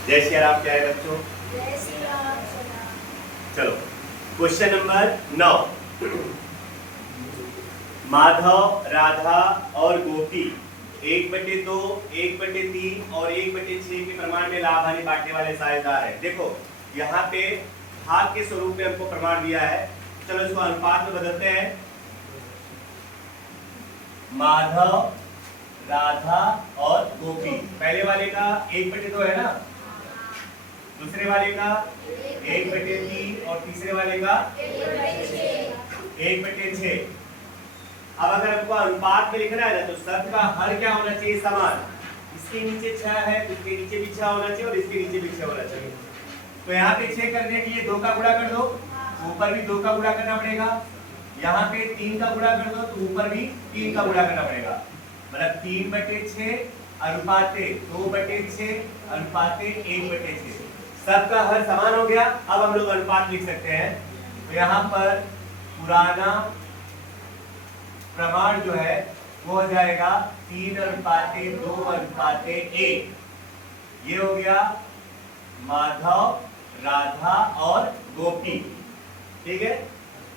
जय श्री राम। क्या है बच्चों? जय श्री राम। चलो क्वेश्चन नंबर 9। माधव, राधा और गोपी 1/2, 1/3 और 1/6 के प्रमाण में लाभ हानि बांटने वाले साझेदार है। देखो यहाँ पे भाग के स्वरूप में हमको प्रमाण दिया है। चलो इसको अनुपात में बदलते हैं। माधव, राधा और गोपी, पहले वाले का 1/2 है ना, दूसरे वाले का 1/3 और तीसरे वाले का 1/6। अब अगर हमको अनुपात में लिखना है ना तो सब का हर क्या होना चाहिए? समान। इसके नीचे 6 है, इसके नीचे भी 6 होना चाहिए और इसके नीचे भी 6 होना चाहिए। तो यहाँ पे 6 करने के लिए 2 का गुणा कर दो, ऊपर भी 2 का गुणा करना पड़ेगा। यहाँ पे 3 का गुणा कर दो तो ऊपर भी 3 का गुणा करना पड़ेगा। मतलब 3/6 अनुपाते 2/6 अनुपाते 1/6। सबका हर समान हो गया। अब हम लोग अनुपात लिख सकते हैं। तो यहाँ पर पुराना प्रमाण जो है वो हो जाएगा 3/2/1। ये हो गया माधव, राधा और गोपी। ठीक है।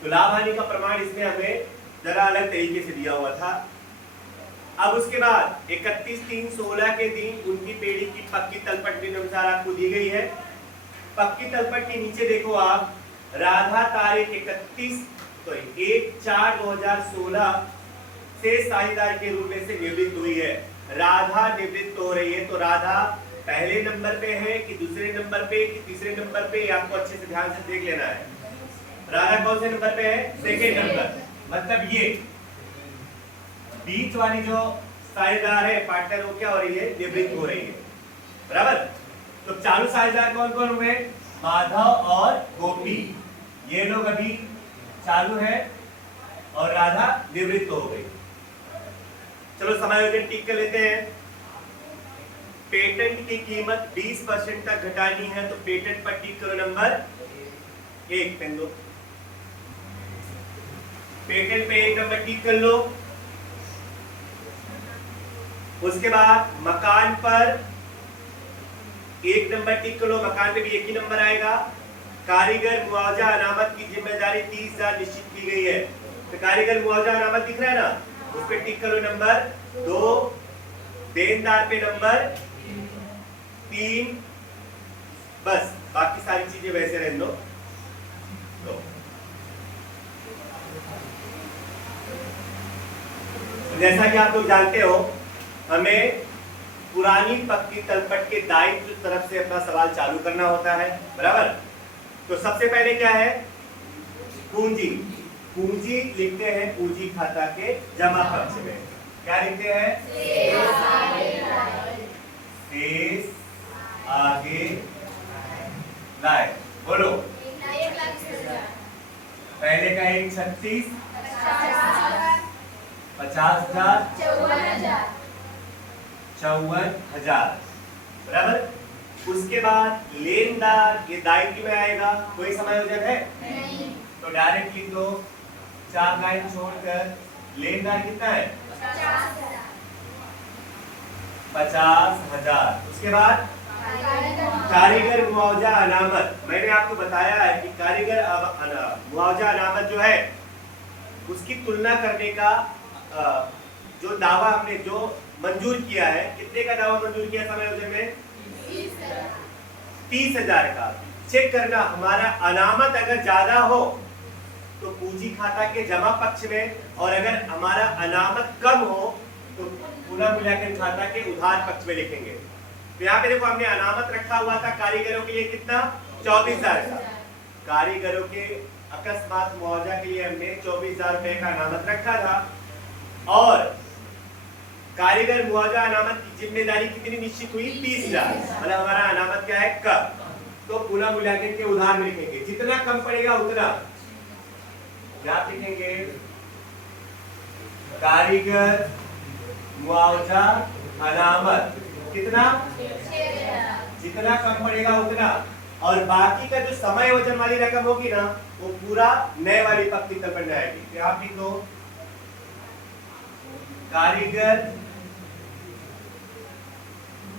तो लाभ हानि का प्रमाण इसमें हमें जरा अलग तरीके से दिया हुआ था। अब उसके बाद 31/3/16 के दिन उनकी पेड़ी की पक्की तलपट निम्नानुसार आपको दी गई है। पक्की तलपट के नीचे देखो आप, राधा तारीख 1/4/2016 से साझेदार के रूप में से निवृत्त हुई है। राधा निवृत्त हो रही है। तो राधा पहले नंबर पे है कि दूसरे नंबर पे कि तीसरे नंबर पे, आपको अच्छे से ध्यान से देख लेना है। राधा कौन से नंबर पे है? Second number. मतलब ये बीच वाली जो साझेदार है, पार्टनर, वो क्या हो रही है? निवृत्त हो रही है। बराबर। तो चालू साझेदार कौन कौन हुए? माधव और गोपी, ये लोग अभी चालू है और राधा निवृत्त हो गई। चलो समायोजन ठीक कर लेते हैं। पेटेंट की कीमत 20% तक घटानी है तो पेटेंट पर टिक करो नंबर 1 पेन दो। पेटेंट पे 1 नंबर टिक कर लो। उसके बाद मकान पर 1 नंबर टिक कर लो। मकान पे भी 1 ही नंबर आएगा। कारीगर मुआवजा अनामत की जिम्मेदारी 30,000 निश्चित की गई है। तो कारीगर मुआवजा अनामत दिख रहा है ना, उस पे टिक करो नंबर 2। देनदार पे नंबर 3। बस बाकी सारी चीजें वैसे रहने दो। तो जैसा कि आप लोग जानते हो, हमें पुरानी पक्की तलपट के दायित्व की तरफ से अपना सवाल चालू करना होता है। बराबर। तो सबसे पहले क्या है? पूंजी। पूंजी लिखते हैं पूंजी खाता के जमा पक्ष में। क्या लिखते हैं? शेष आगे लाए। बोलो। पहले का 1/36, 50,000, 54,000। बराबर। उसके बाद लेनदार, ये दायित्व में आएगा। कोई समायोजन है? नहीं। तो डायरेक्ट लिख दो, 4 लाइन छोड़कर। लेनदार कितना है? 50,000। उसके बाद कारीगर मुआवजा अनामत। मैंने आपको बताया है कि कारीगर मुआवजा अनामत जो है उसकी तुलना करने का जो दावा हमने जो मंजूर किया है, कितने का दावा मंजूर किया समायोजन में? 30,000 का। चेक करना, हमारा अनामत अगर ज्यादा हो तो पूंजी खाता के जमा पक्ष में, और अगर हमारा अनामत कम हो तो पुनः मूल्यांकन खाता के उधार पक्ष में लिखेंगे। तो यहाँ पे देखो, हमने अनामत रखा हुआ था कारीगरों के लिए कितना? 24,000 का। कारीगरों के अकस्मात मुआवजा के लिए हमने 24,000 रुपए का अनामत रखा था। और कारीगर मुआवजा अनामत की जिम्मेदारी कितनी निश्चित हुई? 30,000। मतलब हमारा अनामत क्या है? कम। तो पुनः मूल्यांकन के उधार में लिखेंगे। जितना कम पड़ेगा उतना क्या लिखेंगे? कारीगर मुआवजा अनामत कितना? जितना कम पड़ेगा उतना। और बाकी का जो समय वजन वाली रकम होगी ना, वो पूरा नए वाली पक्की तलपट में आएगी। तो आप लिख दो, कारीगर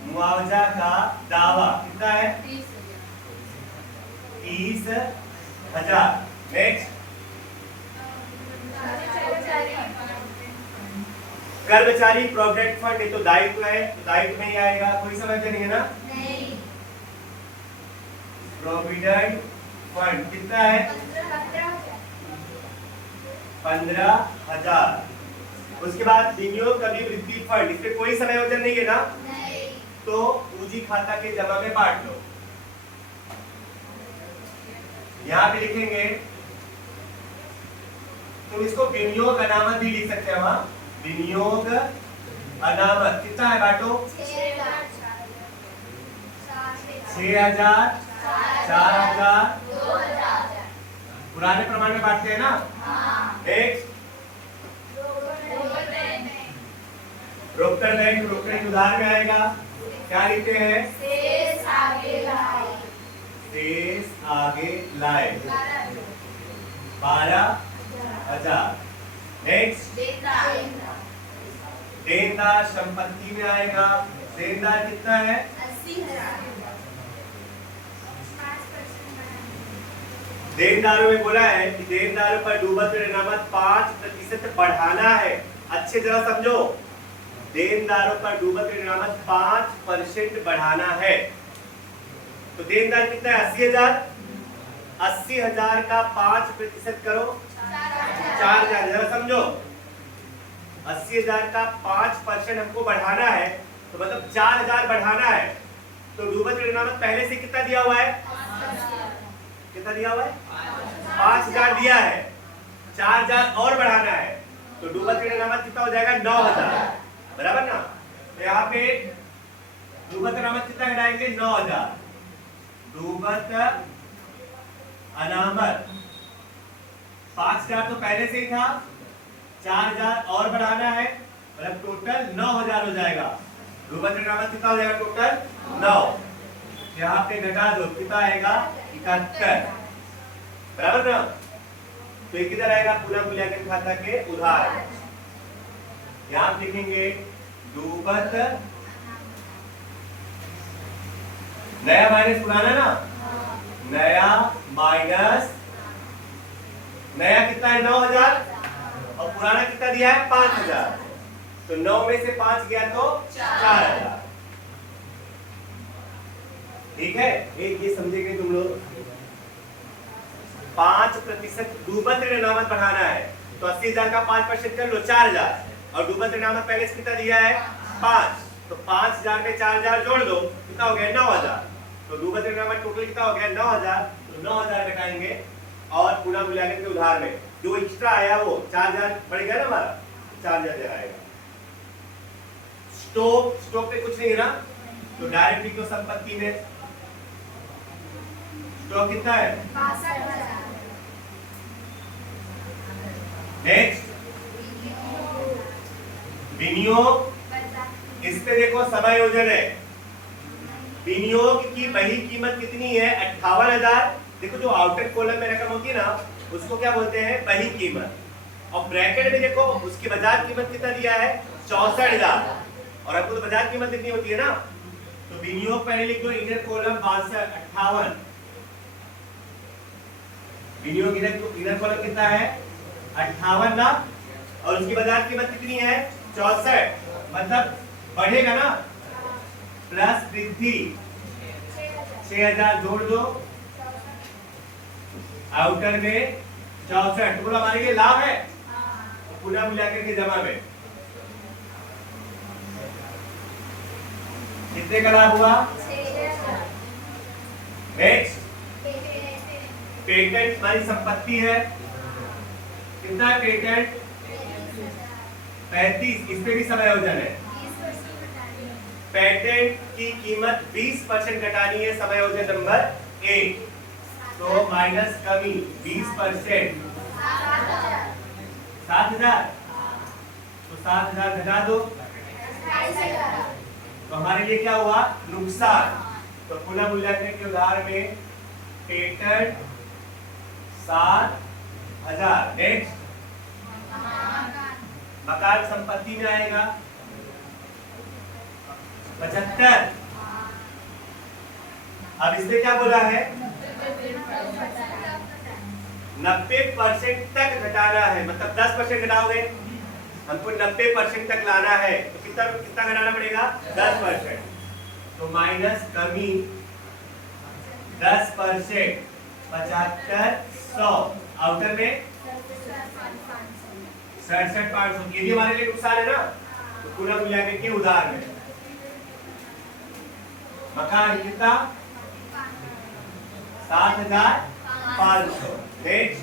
मुआवजा का दावा कितना है? 30,000। नेक्स्ट, कर्मचारी प्रोविडेंट फंड, ये तो दायित्व है, तो दायित्व में ही आएगा, कोई समझ नहीं है ना? नहीं। प्रोविडेंट फंड कितना है? 15,000। उसके बाद विनियोग अभिवृद्धि फंड, इस पे कोई समायोजन नहीं है ना? नहीं। तो पूंजी खाता के जमा में बांट लो। यहाँ पे लिखेंगे, तुम इसको विनियोग अनामत भी लिख सकते हैं। वहां विनियोग अनामत कितना है? बांटो। 6,000, 4,000, पुराने प्रमाण में बांटते हैं ना? नेक्स्ट, रोकड़ बैंक, रोकड़ उधार में आएगा, क्या लिखते हैं? शेष आगे लाए। शेष आगे लाए 12,000। नेक्स्ट, देनदार संपत्ति में आएगा, देनदार कितना है? 80,000। देनदारों में बोला है कि देनदारों पर डूबत ऋण अनामत 5% बढ़ाना है। अच्छे जरा समझो, देनदारों पर डूबत ऋण अनामत 5% बढ़ाना है। तो देनदार कितना है? 80,000। 80,000 का 5% करो 4,000। जरा समझो, 80,000 का 5% हमको बढ़ाना है, तो मतलब 4,000 बढ़ाना है। तो डूबत ऋण अनामत पहले से कितना दिया हुआ है? कितना दिया हुआ है? 5,000 दिया है, 4,000 और बढ़ाना है, तो डूबत ऋण अनामत कितना हो जाएगा? 9,000। बराबर ना? तो यहाँ पे डूबत अनामत कितना घटाएंगे? 9,000। डूबत अनामत 5,000 तो पहले से ही था, 4,000 और बढ़ाना है, मतलब टोटल 9,000 हो जाएगा। डूबत ऋण अनामत कितना हो जाएगा? टोटल 9। यहाँ पे घटा दो, कितना आएगा? 71। बराबर ना? तो ये किधर आएगा? पूरा मूल्यांकन खाता के उधार। यहाँ लिखेंगे डूबत, नया माइनस पुराना ना? नया माइनस नया कितना है? 9,000, और पुराना कितना दिया है? 5,000। तो 9 में से 5 गया तो 4,000। ठीक है, एक ये समझेंगे तुम लोग। 5% डूबत ऋण अनामत बढ़ाना है, तो 80,000 का 5% कर लो 4,000, और डूबत ऋण अनामत पहले से कितना दिया है? 5। तो 5,000 में 4,000 जोड़ दो, कितना हो गया? 9,000। तो डूबत ऋण अनामत टोटल कितना हो गया? 9,000। तो 9,000 घटाएंगे, और पूरा मूल्यांकन के उधार में जो एक्स्ट्रा आया वो 4,000 बढ़ गया ना हमारा, 4,000 आएगा। स्टॉक पे कुछ नहीं है ना, तो डायरेक्ट इक्विटी संपत्ति में स्टॉक कितना है? 62,000। नेक्स्ट, विनियोग, इस पे देखो समायोजन है। विनियोग की बही कीमत कितनी है? 58,000। देखो जो आउटर कॉलम में रकम होती है ना, उसको क्या बोलते हैं? बही कीमत। और ब्रैकेट में देखो उसकी बाजार कीमत कितना दिया है? 64,000। और आपको तो बाजार कीमत कितनी होती है ना, तो विनियोग पहले लिख दो, इनर कॉलम 58। विनियोग इनर कॉलम कितना है? 58 ना, और उसकी बाजार कीमत कितनी है? 64। मतलब बढ़ेगा ना, प्लस वृद्धि 6,000 जोड़ दो, आउटर में 64। तो बोला हमारे लिए लाभ है, पुनः मूल्यांकन के जमा में कितने का लाभ हुआ? 6,000। नेक्स्ट, पेटेंट हमारी संपत्ति है, कितना है पेटेंट? 35। इस पे भी समायोजन है। पेटेंट की कीमत 20% घटानी है, समायोजन नंबर 1। तो माइनस कमी 20%, 7,000। तो 7,000 घटा दो, तो हमारे लिए क्या हुआ? नुकसान। तो पुनः मूल्यांकन के उधार में पेटेंट 7,000। नेक्स्ट, मकान संपत्ति में आएगा 75। अब इसमें क्या बोला है, 90% तक घटाना है, मतलब 10% घटाओगे, हमको 90% तक लाना है, तो कितना कितना घटाना पड़ेगा, 10%। तो माइनस कमी 10%, 75, 100, आउटर में 67,500। ये भी हमारे लिए नुकसान है ना, तो पूरा मूल्यांकन के उधार में मकान कितना, 7,500। नेक्स्ट,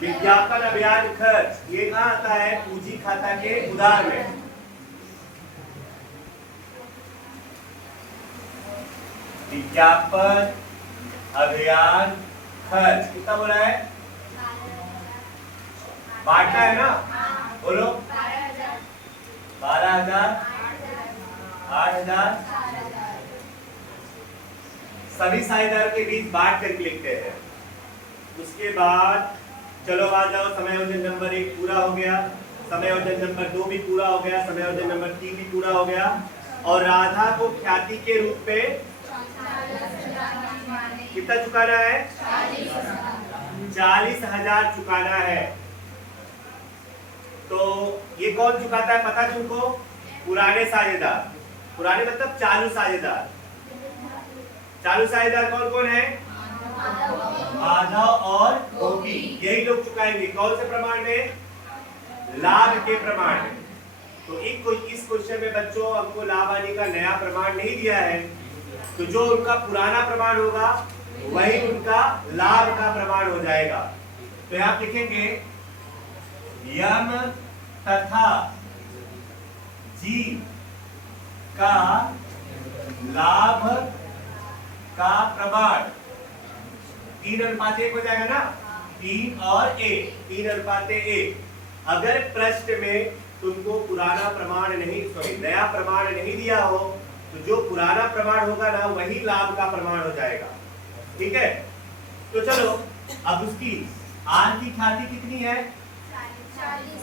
विज्ञापन अभियान खर्च, ये कहाँ आता है, पूंजी खाता के उधार में। विज्ञापन अभियान खर्च कितना बोला है, बांटना है ना, बोलो 12,000, 8,000, सभी साझेदारों के बीच बांट करके लिखते हैं। उसके बाद चलो आ जाओ, समायोजन नंबर 1 पूरा हो गया, समायोजन नंबर 2 भी पूरा हो गया, समायोजन नंबर 3 भी पूरा हो गया। और राधा को ख्याति के रूप में कितना चुकाना है, 40,000 चुकाना है। तो ये कौन चुकाता है पता तुमको, पुराने साझेदार, पुराने मतलब चालू साझेदार। चालू साझेदार कौन कौन है, माधव और गोपी, यही लोग चुकाएंगे। कौन से प्रमाण में, लाभ के प्रमाण में। तो इस क्वेश्चन में बच्चों हमको लाभ आने का नया प्रमाण नहीं दिया है, तो जो उनका पुराना प्रमाण होगा वही उनका लाभ का प्रमाण हो जाएगा। तो यहां लिखेंगे यम तथा जी का लाभ का प्रमाण 3:1 हो जाएगा ना, 3 और 1, 3:1। अगर प्रश्न में तुमको पुराना प्रमाण नहीं, सॉरी नया प्रमाण नहीं दिया हो, तो जो पुराना प्रमाण होगा ना वही लाभ का प्रमाण हो जाएगा। ठीक है, तो चलो अब उसकी आर की ख्याति कितनी है, 40।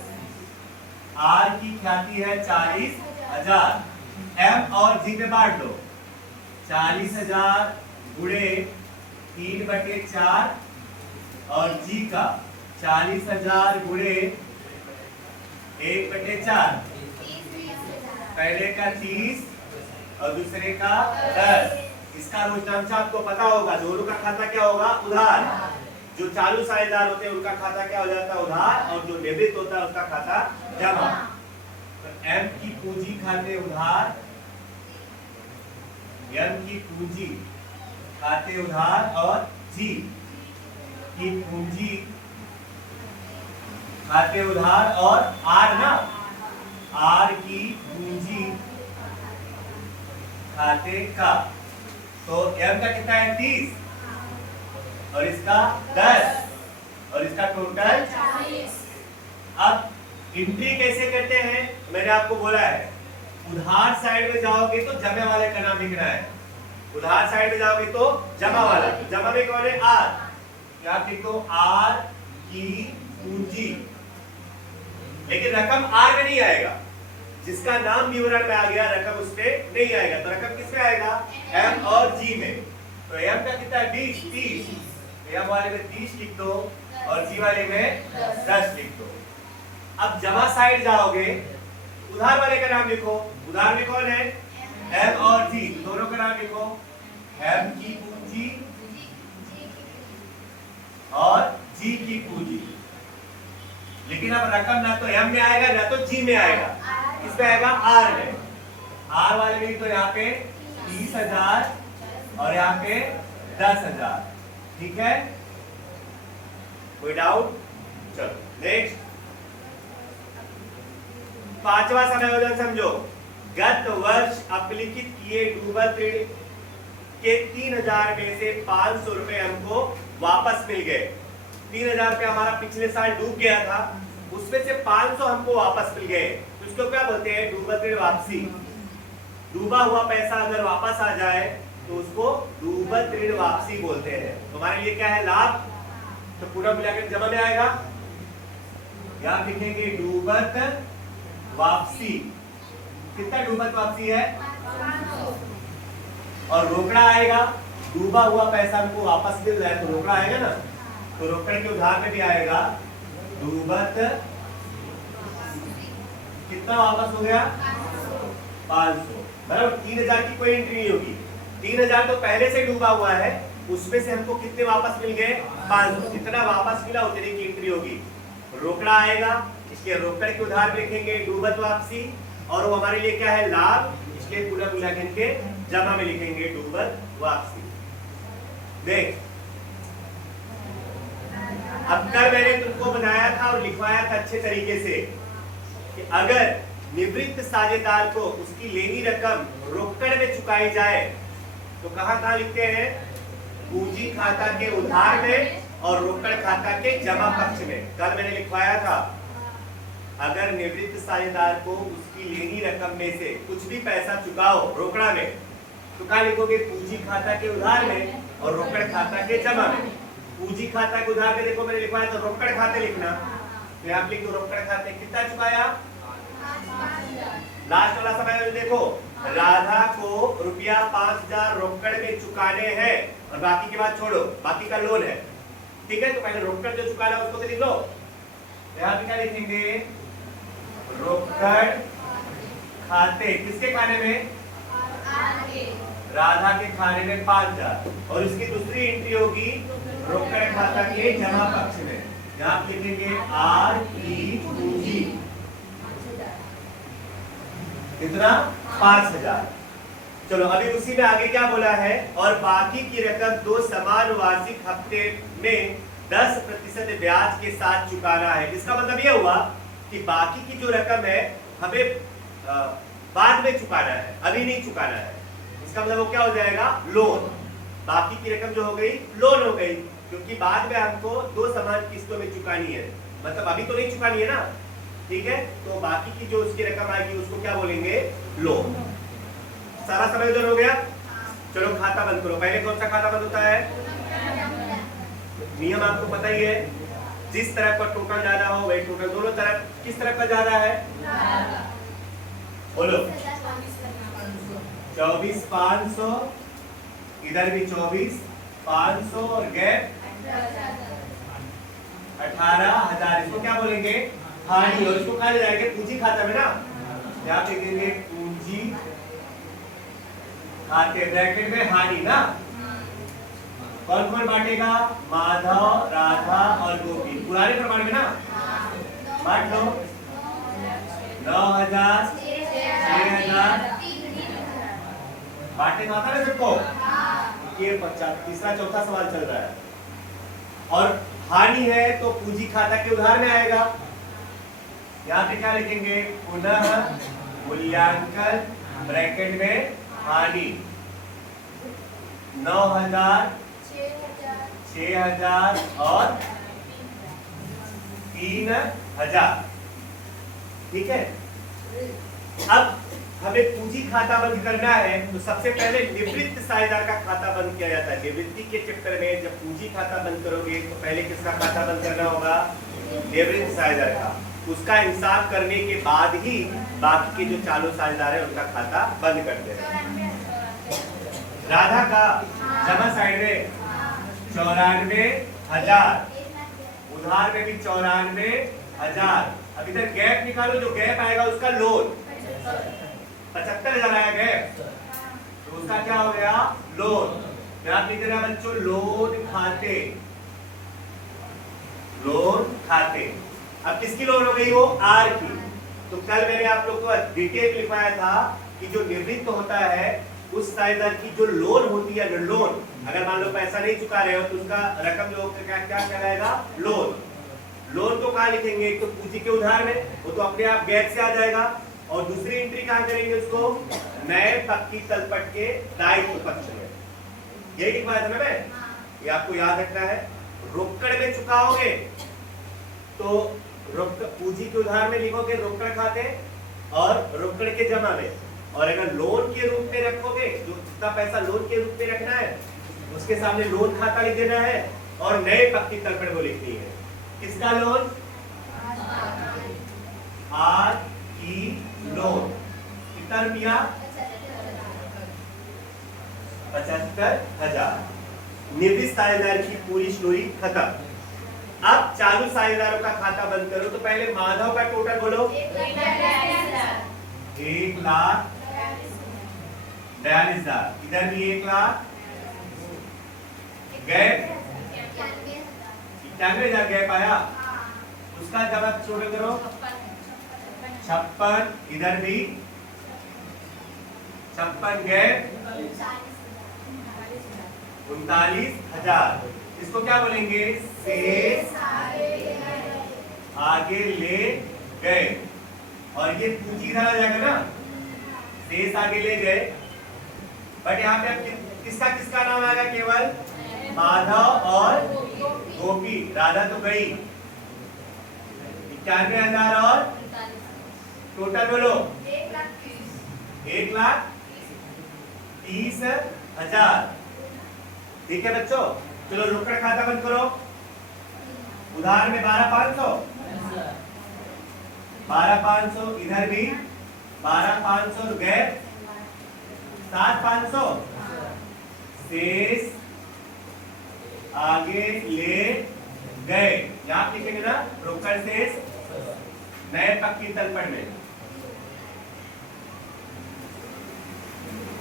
आर की ख्याति है 40,000। एम और जी में बांट दो, 40,000 गुणे 3/4 और जी का 40,000 गुणे 1/4। पहले का 30 और दूसरे का 10। इसका रोचनांश आपको पता होगा, दोनों का खाता क्या होगा, उधार। जो चालू साझेदार होते हैं उनका खाता क्या हो जाता है, उधार, और जो डेबिट होता है उसका खाता जमा। तो एम की पूंजी खाते उधार, एम की पूंजी खाते उधार, और जी की पूंजी खाते उधार, और आर ना, आर की पूंजी खाते का। तो एम का कितना है, 30, और इसका 10, और इसका टोटल 40। अब एंट्री कैसे करते हैं, मैंने आपको बोला है, उधार साइड में जाओगे तो जमा वाले का नाम लिखना है। उधार साइड में जाओगे तो जमा वाला, जमा में कौन है, आर। क्या लिखो, आर की पूंजी, लेकिन रकम आर में नहीं आएगा, जिसका नाम विवरण में आ गया रकम उसमें नहीं आएगा। तो रकम किसमें आएगा, एम और जी में। तो एम का कितना है, 20, एम वाले में 30 लिख दो और जी वाले में 10 लिख दो। अब जमा साइड जाओगे, उधार वाले का नाम लिखो। उधार में कौन है, एम और जी, दोनों का नाम लिखो। एम की पूंजी और जी की पूंजी। लेकिन अब रकम ना तो एम में आएगा ना तो जी में आएगा, किसमें आएगा, आर में। आर वाले में तो यहाँ पे 30,000 और यहाँ पे 10,000। ठीक है, कोई डाउट, चलो नेक्स्ट। पांचवा समायोजन समझो, गत वर्ष अपलिखित किए डूबत ऋण के 3,000 में से 500 रुपए हमको वापस मिल गए। 3,000 रुपए हमारा पिछले साल डूब गया था, उसमें से 500 हमको वापस मिल गए। तो इसको क्या बोलते हैं, डूबत ऋण वापसी। डूबा हुआ पैसा अगर वापस आ जाए तो उसको डूबत ऋण वापसी बोलते हैं। तुम्हारे लिए क्या है, लाभ। तो पूरा मिलाकर जमा में आएगा, यहां लिखेंगे डूबत वापसी। कितना डूबत वापसी है, और रोकड़ा आएगा डूबा हुआ पैसा हमको वापस मिल रहा है तो रोकड़ा आएगा ना, तो रोकड़ के उधार में भी आएगा डूबत कितना वापस हो गया 500, बराबर 3000 की कोई एंट्री नहीं होगी, 3000 तो पहले से डूबा हुआ है, उसमें से हमको कितने वापस मिल गए 500, जितना वापस मिला उतनी की एंट्री होगी। रोकड़ा आएगा, इसलिए रोकड़ के उधार में लिखेंगे डूबत वापसी, और वो हमारे लिए क्या है लाभ, इसलिए पूरा मूल्यांकन के जमा में लिखेंगे डूबत वापसी। देख अब कल मैंने तुमको बताया था और लिखवाया था अच्छे तरीके से कि अगर निवृत्त साझेदार को उसकी लेनी रकम रोकड़ में चुकाई जाए तो कहां लिखते हैं, पूंजी खाता के उधार में और रोकड़ खाता के जमा पक्ष में। कल मैंने लिखवाया था अगर निवृत्त साझेदार को उसकी लेनी रकम में से कुछ भी पैसा चुकाओ रोकड़ा में तो कहां लिखोगे, पूंजी खाता के उधार में और रोकड़ खाता के जमा में। पूंजी खाता के उधार में देखो मैंने लिखवाया तो रोकड़ खाते लिखना, तो आप लिख दो रोकड़ खाते कितना चुकाया, लास्ट वाला समय देखो राधा को रुपया 5000 रोकड़ में चुकाने हैं और बाकी के बाद छोड़ो, बाकी का लोन है, ठीक है, तो पहले रोकड़ जो चुकाना है उसको तो लिख लो। यहाँ पे क्या लिखेंगे, रोकड़ खाते किसके खाने में, राधा के खाने में 5000, और इसकी दूसरी एंट्री होगी रोकड़ खाता के जमा पक्ष में, यहाँ पे लिखेंगे आर की पूंजी कितना 5000। चलो अभी उसी में आगे क्या बोला है, और बाकी की रकम 2 समान वार्षिक हफ्ते में 10% ब्याज के साथ चुकाना है। इसका मतलब यह हुआ कि बाकी की जो रकम है हमें बाद में चुकाना है, अभी नहीं चुकाना है। इसका मतलब वो क्या हो जाएगा, लोन। बाकी की रकम जो हो गई लोन हो गई, क्योंकि बाद में हमको 2 समान किस्तों में चुकानी है, मतलब अभी तो नहीं चुकानी है ना, ठीक है, तो बाकी की जो उसकी रकम आएगी उसको क्या बोलेंगे, लोन। सारा समय उधर हो गया। चलो खाता बंद करो। पहले कौन सा खाता बंद होता है, नियम आपको पता ही है, जिस तरफ का टोटल ज्यादा हो वही टोटल, दोनों तरफ किस तरफ का ज्यादा है, बोलो 24,500, इधर भी 24,500 और गैप 18,000, इसको क्या बोलेंगे, हानि, और इसको कहा जाएगा पूंजी खाता में ना, यहाँ पे देंगे पूंजी खाते ब्रैकेट में हानि ना। कौन कौन बांटेगा, माधव, राधा और गोपी, पुराने प्रमाण में ना, बांट लो 9,000, 6,000 बांटे तो आता ना सबको, ये 50, तीसरा चौथा सवाल चल रहा है। और हानि है तो पूंजी खाता के उधार में आएगा, यहाँ पे क्या लिखेंगे, पुनः मूल्यांकन ब्रैकेट में हानि 9,000, 6,000 और 3,000, ठीक है। अब हमें पूंजी खाता बंद करना है तो सबसे पहले निवृत्त साझेदार का खाता बंद किया जाता है। निवृत्ति के चक्कर में जब पूंजी खाता बंद करोगे तो पहले किसका खाता बंद करना होगा, निवृत्त साझेदार का। उसका इंसाफ करने के बाद ही बाकी के जो चालू साझेदार है उनका खाता बंद करते हैं। राधा का जमा साइड में 94,000, उधार में भी 94,000। अब इधर गैप निकालो, जो गैप आएगा उसका लोन 75,000 आया गैप, तो उसका क्या हो गया, लोन। क्या लिख देना बच्चों, लोन खाते, लोन खाते। अब किसकी लोन हो गई, वो आर की। तो कल मैंने आप लोग को डिटेल लिखवाया था कि जो निवृत्त होता है उस साझेदार की जो लोन होती है, लोन, अगर मान लो पैसा नहीं चुका रहे हो तो उसका रकम जो क्या कहलाएगा, लोन। लोन को कहाँ लिखेंगे, एक तो पूंजी के उधार में, वो तो अपने आप गैप से आ जाएगा, और दूसरी एंट्री कहाँ करेंगे उसको, नए पक्की तलपट के दायित्व पक्ष में। यही लिखवाया था मैं, ये आपको याद रखना है। रोकड़ में चुकाओगे तो पूंजी के उधार में लिखोगे रोकड़ खाते और रोकड़ के जमा में, और अगर लोन के रूप में रखोगे, जो जितना पैसा लोन के रूप में रखना है उसके सामने लोन खाता लिख देना है, और नए पक्की तलपट को लिखनी है। किसका लोन, आर की लोन, कितना रुपया 75,000। निवृत्त साझेदार की पूरी स्टोरी खत्म। अब चालू साझेदारों का खाता बंद करो। तो पहले माधव का टोटल बोलो। 1,42,000। इधर भी 1,00,000 गए, 91,000 गए पाया। उसका जब आप टोटल करो 56, इधर भी 56 गए 39,000। इसको क्या बोलेंगे? शेष आगे ले गए। और ये पूंजी इधर आ जाएगा ना, शेष आगे ले गए। बट यहाँ पे अब किसका किसका नाम आएगा? केवल माधव और गोपी। राधा तो गई। 91,000 और टोटल बोलो 1,30,000। ठीक है बच्चों, चलो रोकड़ खाता बंद करो। उधार में 12,500, 12,500 इधर भी 12,500 गए 7,500। शेष आगे ले गए। यहां लिखेंगे ना रोकड़ शेष नए पक्की तलपट में।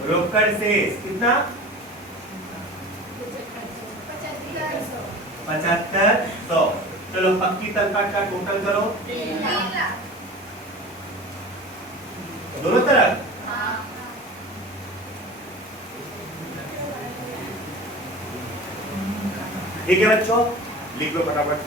रोकड़ शेष कितना? 75,100। चलो पक्की तलपट का टोटल करो दोनों तरफ। ठीक है बच्चों, लिख लो फटाफट।